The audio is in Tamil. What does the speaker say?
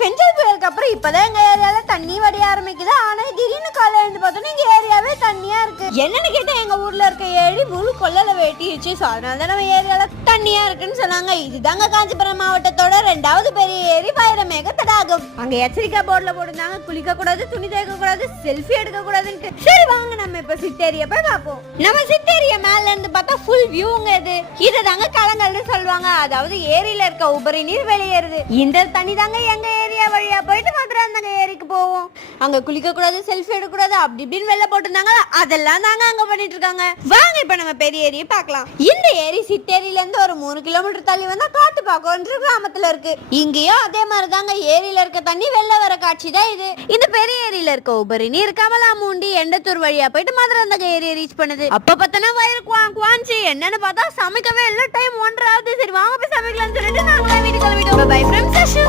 பெஞ்சல் புயலுக்கு அப்புறம் இப்பதான் எங்க ஏரியால தண்ணி வடிய ஆரம்பிக்குது. ஆனா திடீர்னு காலையில இருந்து பார்த்தோன்னா எங்க ஏரியாவே தண்ணியா இருக்கு. என்னன்னு கேட்டா எங்க ஊர்ல இருக்க ஏரி முழு கொள்ளல வெட்டிடுச்சு. ஸோ அதனால நம்ம ஏரியால தண்ணியா இருக்குன்னு சொன்னாங்க. இதுதாங்க காஞ்சிபுரம் மாவட்டத்தோட 2வது பெரிய ஏரி வைரமேக தடாகம். அங்க எச்சரிக்கை போர்டுல போட்டுருந்தாங்க, குளிக்க கூடாது, துணி துவைக்க கூடாது, செல்ஃபி எடுக்க கூடாதுன்னு. சரி வாங்க நம்ம இப்ப சித்தேரியை போய் பார்ப்போம். நம்ம சித்தேரிய மேல இருந்து பார்த்தா ஃபுல் வியூங்க இது. இதுதாங்க கலங்கல்னு சொல்லுவாங்க. அதாவது ஏரியில இருக்க உபரி நீர் வெளியேறுது. இந்த தண்ணி தாங்க எங்க ஏரியா வழியா போயிட்டு மதுரை அந்த ஏரிக்கு போவோம். அங்க குளிக்க கூடாது, செல்ஃபி எடுக்க கூடாது, அப்படி இப்படின்னு வெளில போட்டுருந்தாங்க. அதெல்லாம் தாங்க அங்க பண்ணிட்டு இருக்காங்க. வாங்க இப்ப நம்ம பெரிய ஏரியை பார்க்கலாம். இந்த ஏரி சித்தேரியில இருந்து ஒரு 3 கிலோமீட்டர் தள்ளி வந்தா காட்டுப்பாக்கம்ன்ற கிராமத்துல இருக்கு. இங்கேயும் அதே மாதிரி தாங்க ஏரியில இருக்க தண்ணி வெளில வர காட்சி தான் இது. இந்த பெரிய ஏரியில இருக்க உபரி நீர் கமலாமூண்டி எண்டத்தூர் வழியா போயிட்டு மதுரை அந்த ஏரியை ரீச் பண்ணுது. அப்ப பார்த்தனா வயிறு குவாஞ்சி என்னன்னு பார்த்தா சமைக்கவே இல்லை. டைம் 1 ஆகுது. சரி வாங்க போய் சமைக்கலாம்னு சொல்லிட்டு நாங்க வீட்டுக்கு கிளம்பிட்டோம். Bye from Sashu.